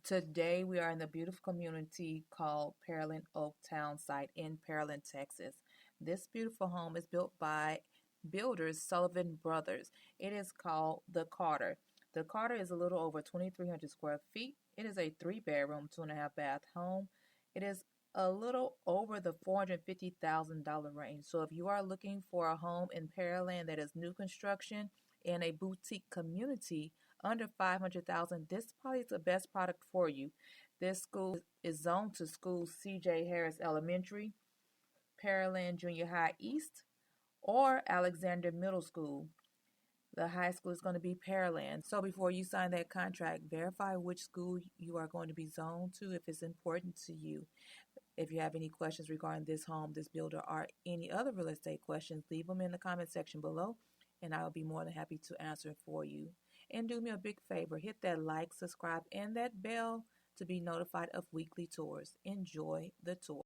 Today we are in the beautiful community called Pearland Oaktown site in Pearland, Texas. This beautiful home is built by builders Sullivan Brothers. It is called the Carter. The Carter is a little over 2,300 square feet. It is a 3 bedroom, 2.5 bath home. It is a little over the $450,000 range. So if you are looking for a home in Pearland that is new construction in a boutique community under 500,000, this probably is the best product for you. This school is zoned to school C.J. Harris Elementary, Pearland Junior High East, or Alexander Middle School. The high school is going to be Pearland. So before you sign that contract, verify which school you are going to be zoned to if it's important to you. If you have any questions regarding this home, this builder, or any other real estate questions, leave them in the comment section below, and I will be more than happy to answer for you. And do me a big favor, hit that like, subscribe, and that bell to be notified of weekly tours. Enjoy the tour.